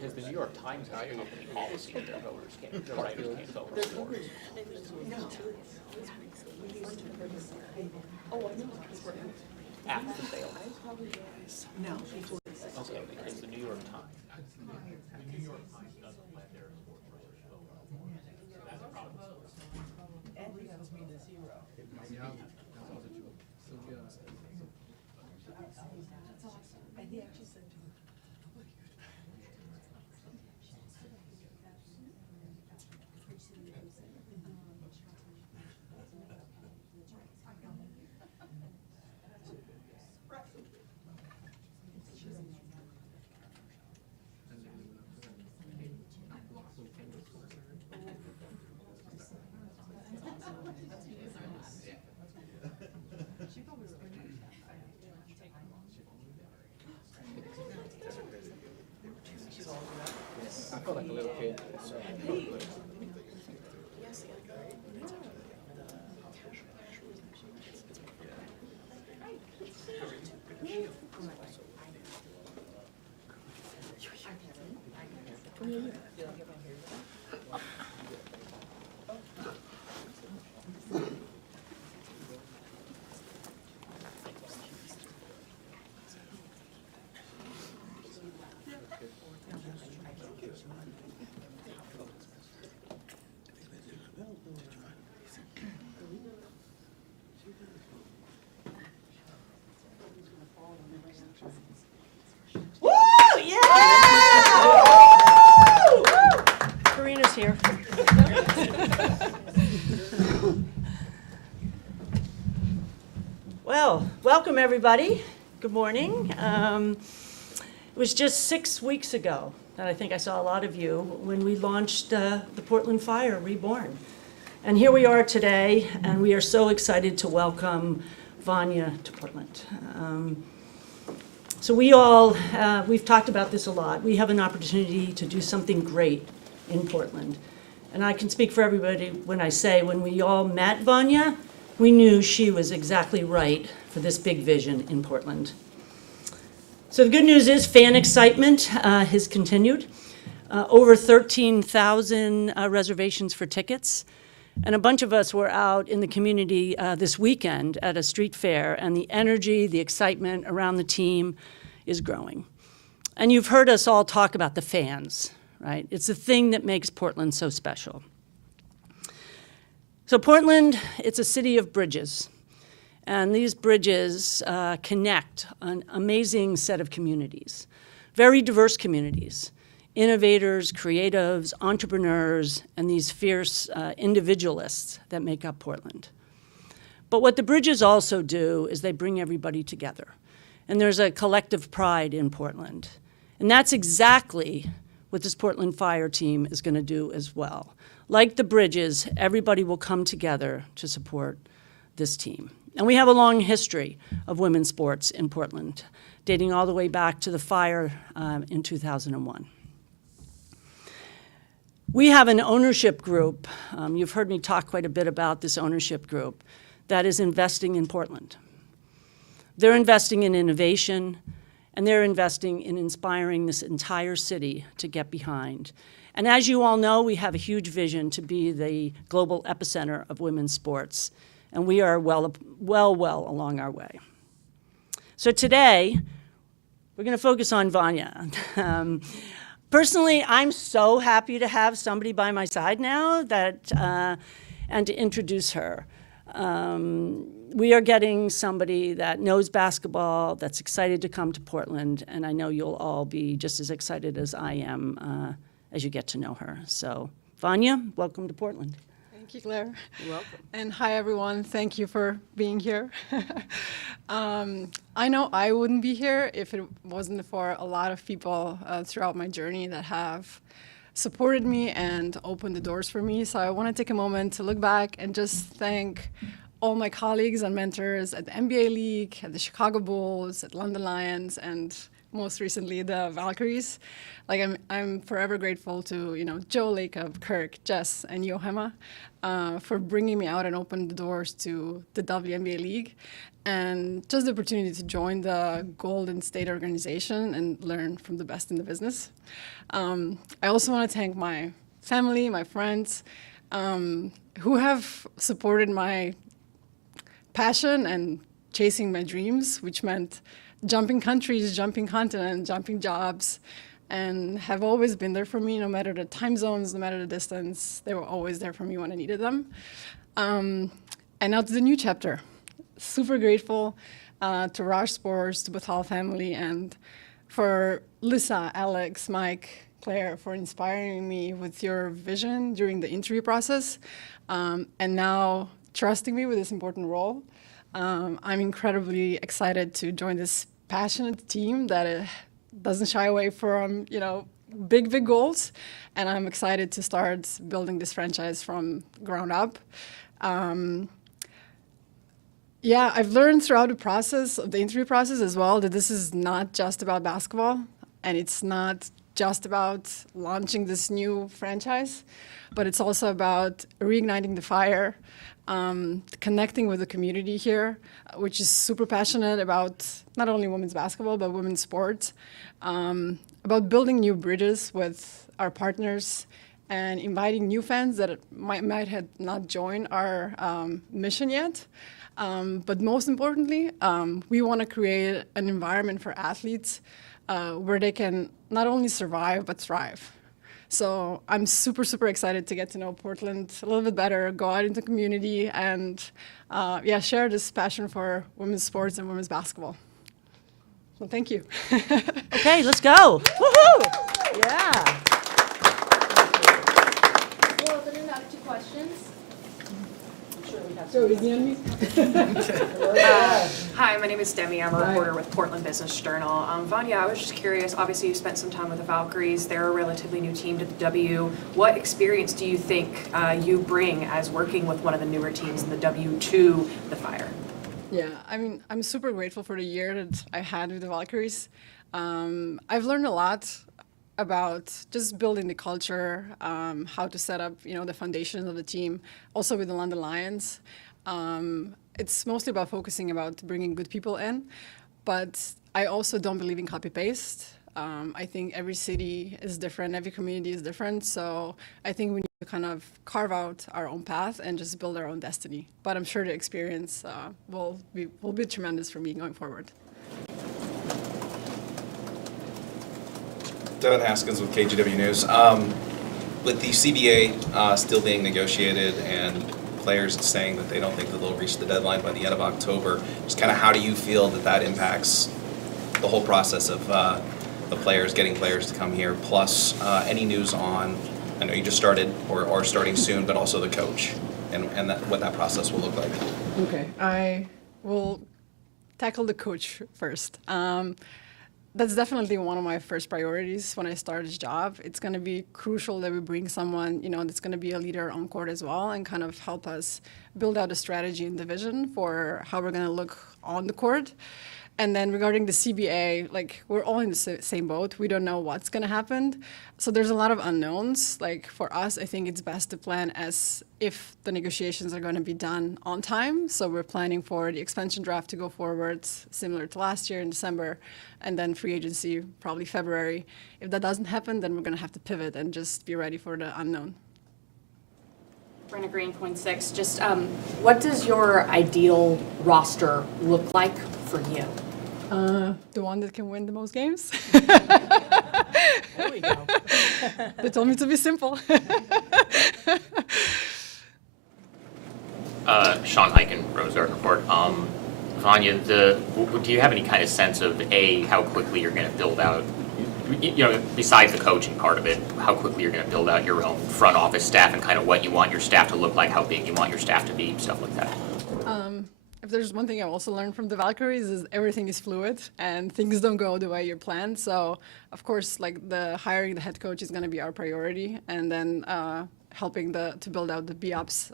because the New York Times has company policy that their voters can't, their writers can't vote for sports. After the sale. No. Okay, because the New York Times. I feel like a little kid. So. Woo! Yeah! Karina's here. Well, welcome everybody. Good morning. It was just 6 weeks ago that I think I saw a lot of you when we launched the Portland Fire Reborn. And here we are today, and we are so excited to welcome Vanya to Portland. So we've talked about this a lot. We have an opportunity to do something great in Portland. And I can speak for everybody when I say when we all met Vanya, we knew she was exactly right for this big vision in Portland. So the good news is fan excitement has continued. Over 13,000 reservations for tickets. And a bunch of us were out in the community this weekend at a street fair, and the energy, the excitement around the team is growing. And you've heard us all talk about the fans, right? It's the thing that makes Portland so special. So Portland, it's a city of bridges. And these bridges connect an amazing set of communities, very diverse communities. Innovators, creatives, entrepreneurs, and these fierce individualists that make up Portland. But what the bridges also do is they bring everybody together. And there's a collective pride in Portland. And that's exactly what this Portland Fire team is going to do as well. Like the bridges, everybody will come together to support this team. And we have a long history of women's sports in Portland, dating all the way back to the fire in 2001. We have an ownership group, you've heard me talk quite a bit about this ownership group, that is investing in Portland. They're investing in innovation, and they're investing in inspiring this entire city to get behind. And as you all know, we have a huge vision to be the global epicenter of women's sports, and we are well along our way. So today, we're going to focus on Vanya. Personally, I'm so happy to have somebody by my side now and to introduce her. We are getting somebody that knows basketball, that's excited to come to Portland, and I know you'll all be just as excited as I am as you get to know her. So, Vanya, welcome to Portland. Thank you, Claire. You're welcome. And hi, everyone. Thank you for being here. I know I wouldn't be here if it wasn't for a lot of people throughout my journey that have supported me and opened the doors for me. So I want to take a moment to look back and just thank all my colleagues and mentors at the NBA League, at the Chicago Bulls, at London Lions, and most recently the Valkyries. Like I'm forever grateful to Joe Lacob, Kirk, Jess, and Johanna for bringing me out and opening the doors to the WNBA league, and just the opportunity to join the Golden State organization and learn from the best in the business. I also want to thank my family, my friends, who have supported my passion and chasing my dreams, which meant jumping countries, jumping continents, jumping jobs, and have always been there for me, no matter the time zones, no matter the distance. They were always there for me when I needed them. And now to the new chapter. Super grateful to Raj Sports, to Batal family, and for Lisa, Alex, Mike, Claire, for inspiring me with your vision during the interview process, and now trusting me with this important role. I'm incredibly excited to join this passionate team that doesn't shy away from, big goals. And I'm excited to start building this franchise from ground up. Yeah, I've learned throughout the process of the interview process as well that this is not just about basketball, and it's not just about launching this new franchise, but it's also about reigniting the fire, connecting with the community here, which is super passionate about not only women's basketball, but women's sports, about building new bridges with our partners and inviting new fans that might have not joined our mission yet. But most importantly, we want to create an environment for athletes where they can not only survive, but thrive. So I'm super, super excited to get to know Portland a little bit better, go out into the community, and share this passion for women's sports and women's basketball. So thank you. Okay, let's go. Woohoo! Yeah. We'll open it up to questions. So is he on me? Hi, my name is Demi. I'm a reporter with Portland Business Journal. Vanya, I was just curious, obviously you spent some time with the Valkyries. They're a relatively new team to the W. What experience do you think you bring as working with one of the newer teams in the W to the Fire? Yeah, I mean, I'm super grateful for the year that I had with the Valkyries. I've learned a lot about just building the culture, how to set up, the foundations of the team. Also with the London Lions, it's mostly about focusing about bringing good people in, but I also don't believe in copy paste. I think every city is different, every community is different, so I think we need to kind of carve out our own path and just build our own destiny. But I'm sure the experience will be tremendous for me going forward. Devin Haskins with KGW News. With the CBA still being negotiated and players saying that they don't think that they'll reach the deadline by the end of October, just kind of how do you feel that that impacts the whole process of the players, getting players to come here, plus any news on, I know you just started or starting soon, but also the coach and what that process will look like? Okay, I will tackle the coach first. That's definitely one of my first priorities when I start this job. It's going to be crucial that we bring someone, that's going to be a leader on court as well and kind of help us build out a strategy and the vision for how we're going to look on the court. And then regarding the CBA, we're all in the same boat. We don't know what's going to happen. So there's a lot of unknowns. For us, I think it's best to plan as if the negotiations are going to be done on time. So we're planning for the expansion draft to go forward, similar to last year in December, and then free agency probably February. If that doesn't happen, then we're going to have to pivot and just be ready for the unknown. Brenna Green, Point 6. Just what does your ideal roster look like for you? The one that can win the most games. There we go. They told me to be simple. Sean Eichen, Rose Garden Report. Vanya, do you have any kind of sense of how quickly you're going to build out, besides the coaching part of it, how quickly you're going to build out your own front office staff and kind of what you want your staff to look like, how big you want your staff to be, stuff like that? If there's one thing I also learned from the Valkyries is everything is fluid and things don't go the way you're planned. So, of course, the hiring the head coach is going to be our priority, and then helping to build out the BOps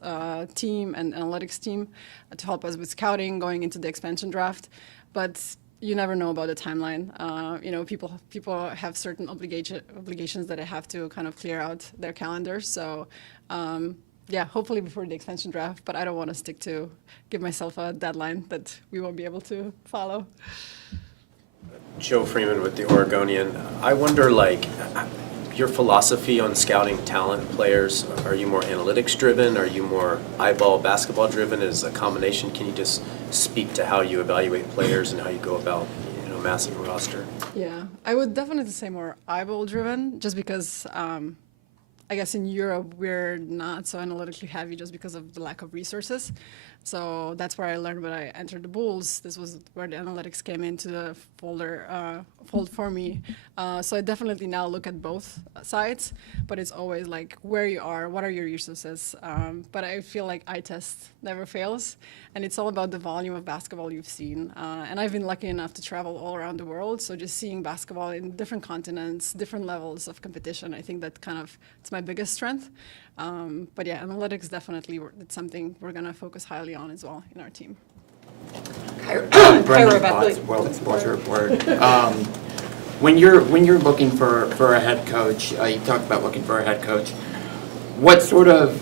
team and analytics team to help us with scouting going into the expansion draft. But you never know about the timeline. People have certain obligations that they have to kind of clear out their calendars. So, yeah, hopefully before the expansion draft. But I don't want to give myself a deadline that we won't be able to follow. Joe Freeman with the Oregonian. I wonder, your philosophy on scouting talent players. Are you more analytics driven? Are you more eyeball basketball driven? Is a combination? Can you just speak to how you evaluate players and how you go about, massing a roster? Yeah, I would definitely say more eyeball driven, just because I guess in Europe we're not so analytically heavy just because of the lack of resources. So that's where I learned when I entered the Bulls. This was where the analytics came into the fold for me. So I definitely now look at both sides, but it's always like where you are, what are your resources. But I feel like eye test never fails, and it's all about the volume of basketball you've seen. And I've been lucky enough to travel all around the world, so just seeing basketball in different continents, different levels of competition, I think that it's my biggest strength. But yeah, analytics definitely, it's something we're going to focus highly on as well in our team. Brendan Potts, World Sports Report. When you're looking for a head coach, you talked about looking for a head coach. What sort of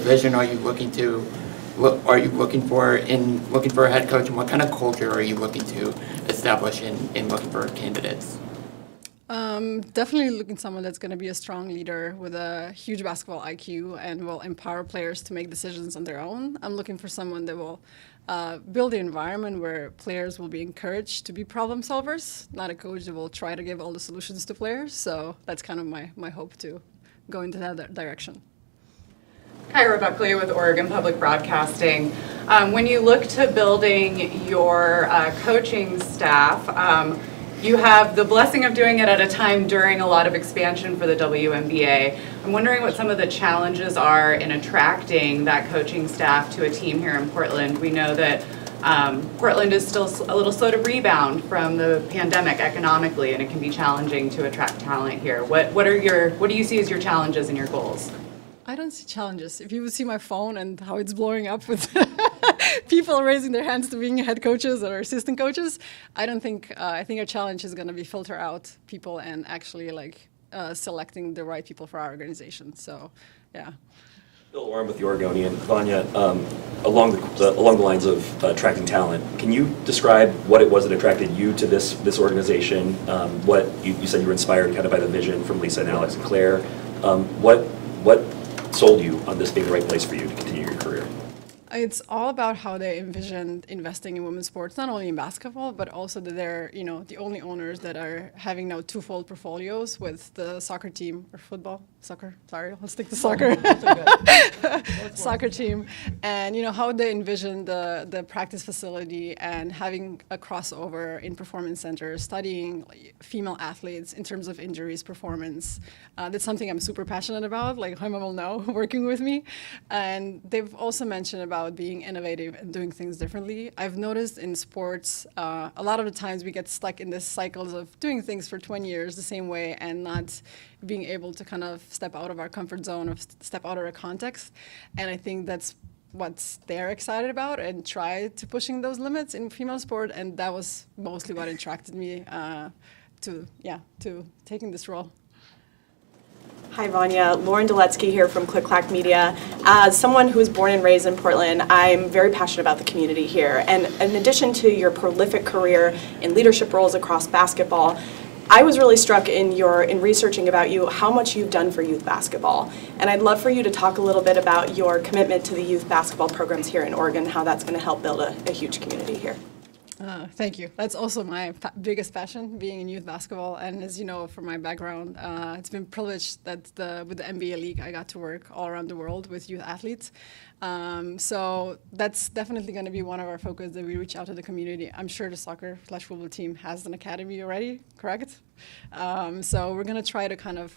vision are you looking for a head coach, and what kind of culture are you looking to establish in looking for candidates? Definitely looking for someone that's going to be a strong leader with a huge basketball IQ and will empower players to make decisions on their own. I'm looking for someone that will build an environment where players will be encouraged to be problem solvers, not a coach that will try to give all the solutions to players. So that's kind of my hope to go into that direction. Kyra Buckley with Oregon Public Broadcasting. When you look to building your coaching staff, you have the blessing of doing it at a time during a lot of expansion for the WNBA. I'm wondering what some of the challenges are in attracting that coaching staff to a team here in Portland. We know that Portland is still a little slow to rebound from the pandemic economically, and it can be challenging to attract talent here. What do you see as your challenges and your goals? I don't see challenges. If you would see my phone and how it's blowing up with people raising their hands to being head coaches or assistant coaches, I think our challenge is going to be filter out people and actually selecting the right people for our organization. So, yeah. Bill Oram with the Oregonian. Vanya, along the lines of attracting talent, can you describe what it was that attracted you to this organization? What you said you were inspired kind of by the vision from Lisa and Alex and Claire. What sold you on this being the right place for you to continue your career? It's all about how they envisioned investing in women's sports, not only in basketball, but also that they're, the only owners that are having now twofold portfolios with the soccer team, or soccer, sorry, let's stick to soccer. Soccer team. And, how they envisioned the practice facility and having a crossover in performance centers, studying female athletes in terms of injuries, performance. That's something I'm super passionate about, like Jaime will know, working with me. And they've also mentioned about being innovative and doing things differently. I've noticed in sports, a lot of the times we get stuck in this cycles of doing things for 20 years the same way and not being able to kind of step out of our comfort zone or step out of our context. And I think that's what they're excited about and try to pushing those limits in female sport. And that was mostly what attracted me to taking this role. Hi, Vanya. Lauren Duletsky here from Click Clack Media. As someone who was born and raised in Portland, I'm very passionate about the community here. And in addition to your prolific career in leadership roles across basketball, I was really struck in researching about you how much you've done for youth basketball. And I'd love for you to talk a little bit about your commitment to the youth basketball programs here in Oregon, how that's going to help build a huge community here. Thank you. That's also my biggest passion, being in youth basketball. And as you know, from my background, it's been privileged that with the NBA League, I got to work all around the world with youth athletes. So that's definitely going to be one of our focus, that we reach out to the community. I'm sure the soccer/football team has an academy already, correct? So we're going to try to kind of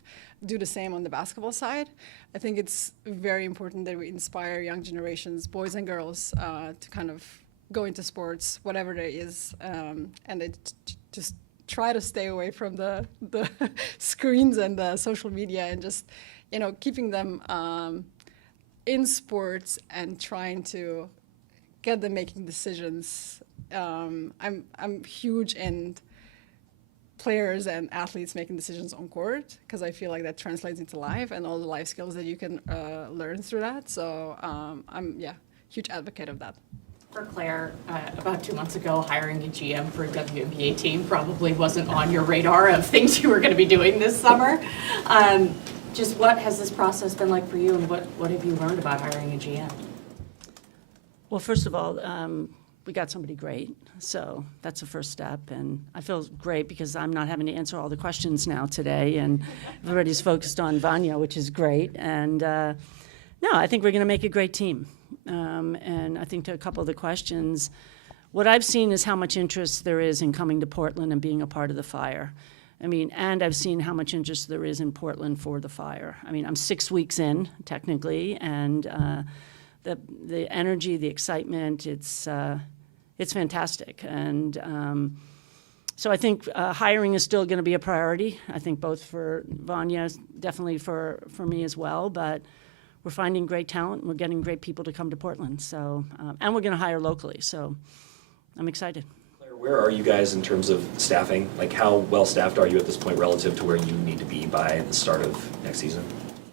do the same on the basketball side. I think it's very important that we inspire young generations, boys and girls, to kind of go into sports, whatever there is, and they just try to stay away from the screens and the social media, and just keeping them in sports and trying to get them making decisions I'm huge in players and athletes making decisions on court, because I feel like that translates into life and all the life skills that you can learn through that. So I'm huge advocate of that. For Claire, about 2 months ago, hiring a GM for a WNBA team probably wasn't on your radar of things you were going to be doing this summer. Just what has this process been like for you, and what have you learned about hiring a GM? Well, first of all, we got somebody great, so that's the first step. And I feel great because I'm not having to answer all the questions now today, and everybody's focused on Vanya, which is great. And no, I think we're going to make a great team. And I think to a couple of the questions, what I've seen is how much interest there is in coming to Portland and being a part of the Fire. I mean, and I've seen how much interest there is in Portland for the Fire. I mean, I'm 6 weeks in, technically, and the energy, the excitement, it's fantastic. And so I think hiring is still going to be a priority. I think both for Vanya, definitely for me as well, but we're finding great talent, and we're getting great people to come to Portland. So, and we're going to hire locally, so I'm excited. Claire, where are you guys in terms of staffing? Like, how well staffed are you at this point relative to where you need to be by the start of next season?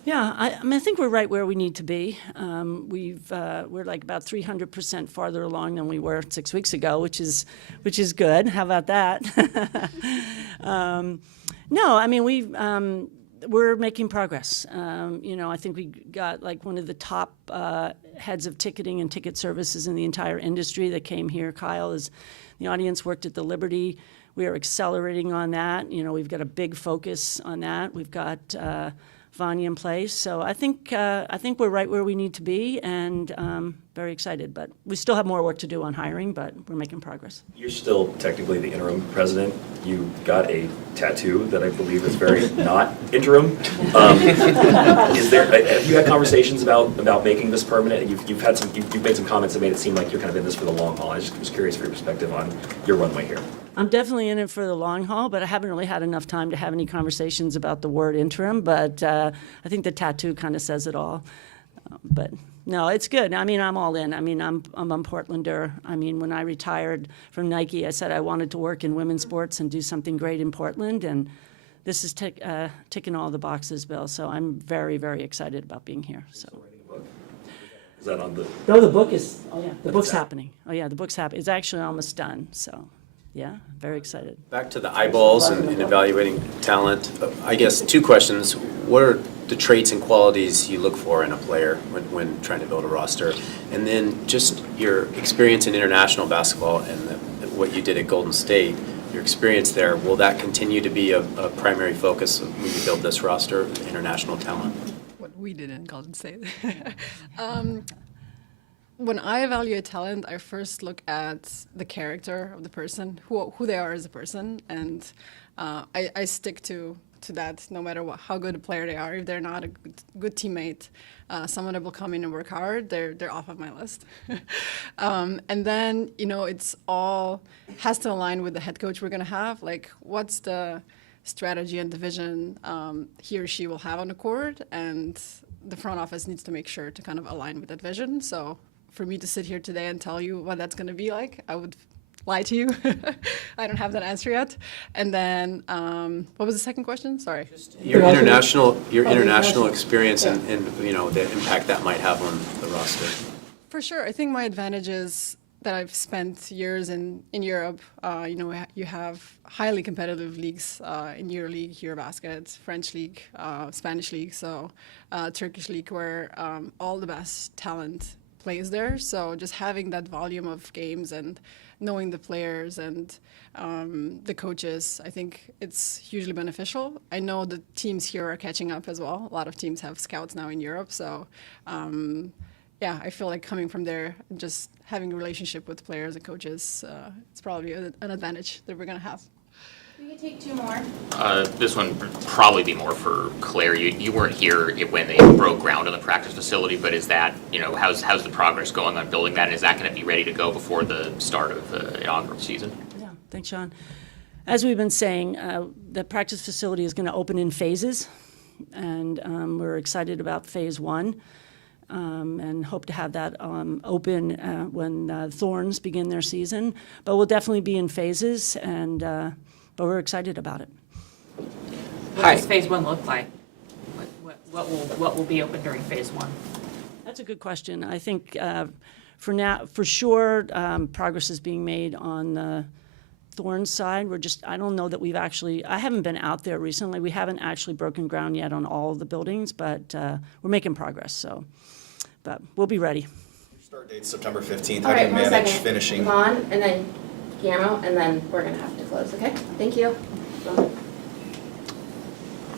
Yeah, I mean, I think we're right where we need to be. We're like about 300% farther along than we were 6 weeks ago, which is good. How about that? No, I mean, we're making progress. I think we got like one of the top heads of ticketing and ticket services in the entire industry that came here. Kyle is the audience, worked at the Liberty. We are accelerating on that. We've got a big focus on that. We've got Vanya in place. So I think we're right where we need to be, and very excited. But we still have more work to do on hiring, but we're making progress. You're still technically the interim president. You got a tattoo that I believe is very not interim. Have you had conversations about making this permanent? You've made some comments that made it seem like you're kind of in this for the long haul. I just was curious for your perspective on your runway here. I'm definitely in it for the long haul, but I haven't really had enough time to have any conversations about the word interim. But I think the tattoo kind of says it all. But no, it's good. I mean, I'm all in. I mean, I'm a Portlander. I mean, when I retired from Nike, I said I wanted to work in women's sports and do something great in Portland, and this is ticking all the boxes, Bill. So I'm very, very excited about being here. So. Is that on the? No, the book is. Oh yeah, the book's happening. Oh yeah, the book's happening. It's actually almost done. So. Yeah, very excited. Back to the eyeballs and evaluating talent. I guess 2 questions. What are the traits and qualities you look for in a player when trying to build a roster? And then just your experience in international basketball and what you did at Golden State, your experience there, will that continue to be a primary focus when you build this roster, international talent? What we did in Golden State. When I evaluate talent, I first look at the character of the person, who they are as a person, and I stick to that no matter how good a player they are. If they're not a good teammate, someone that will come in and work hard, they're off of my list. And then, it's all has to align with the head coach we're going to have. Like, what's the strategy and the vision he or she will have on the court, and the front office needs to make sure to kind of align with that vision. So for me to sit here today and tell you what that's going to be like, I would lie to you. I don't have that answer yet. And then, what was the second question? Sorry. Your international experience and the impact that might have on the roster. For sure. I think my advantage is that I've spent years in Europe. You have highly competitive leagues in EuroLeague, Eurobasket, French League, Spanish League, so Turkish League, where all the best talent plays there. So just having that volume of games and knowing the players and the coaches, I think it's hugely beneficial. I know the teams here are catching up as well. A lot of teams have scouts now in Europe. So I feel like coming from there and just having a relationship with players and coaches, it's probably an advantage that we're going to have. We can take 2 more. This one would probably be more for Claire. You weren't here when they broke ground on the practice facility, but is that, how's the progress going on building that? And is that going to be ready to go before the start of the inaugural season? Yeah, thanks, Sean. As we've been saying, the practice facility is going to open in phases, and we're excited about phase 1. and hope to have that open when Thorns begin their season. But we'll definitely be in phases, and but we're excited about it. What does phase one look like? What will be open during phase one? That's a good question. I think for now, for sure, progress is being made on the Thorns side. I don't know that I haven't been out there recently. We haven't actually broken ground yet on all of the buildings, but we're making progress, so, but we'll be ready. Start date September 15th. All How do right, you 1 manage second. finishing? Vaughn, and then Guillermo, and then we're gonna have to close, okay? Thank you.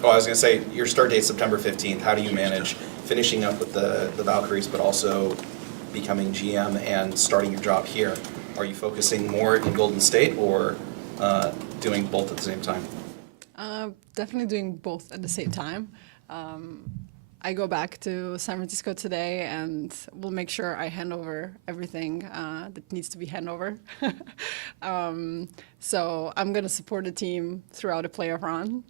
Oh, I was going to say, your start date September 15th. How do you manage finishing up with the Valkyries, but also becoming GM and starting your job here? Are you focusing more in Golden State or doing both at the same time? Definitely doing both at the same time. I go back to San Francisco today, and we'll make sure I hand over everything that needs to be handed over. So I'm going to support the team throughout the playoff run,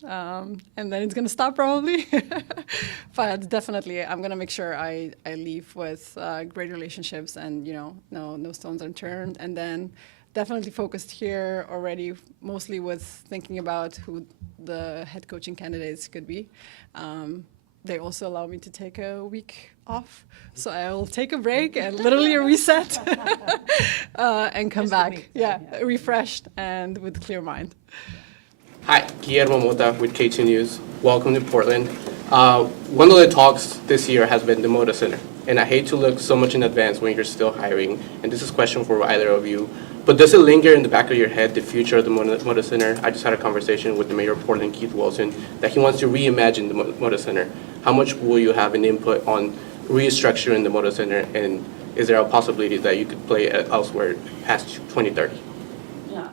and then it's going to stop probably. But definitely, I'm going to make sure I leave with great relationships and, no stones unturned. And then definitely focused here already, mostly with thinking about who the head coaching candidates could be. They also allow me to take a week off, so I'll take a break and literally a reset and come back, refreshed and with a clear mind. Hi, Guillermo Mota with K2 News. Welcome to Portland. One of the talks this year has been the Moda Center, and I hate to look so much in advance when you're still hiring, and this is a question for either of you, but does it linger in the back of your head, the future of the Moda Center? I just had a conversation with the mayor of Portland, Keith Wilson, that he wants to reimagine the Moda Center. How much will you have an input on restructuring the Moda Center, and is there a possibility that you could play elsewhere past 2030? Yeah.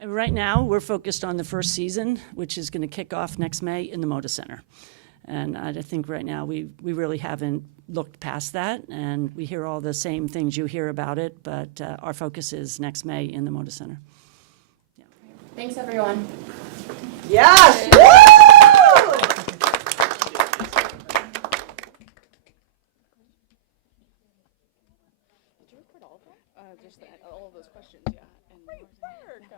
And right now, we're focused on the first season, which is going to kick off next May in the Moda Center. And I think right now we really haven't looked past that, and we hear all the same things you hear about it, but our focus is next May in the Moda Center. Yeah. Thanks, everyone. Yes! Just all of those questions, yeah. Great work.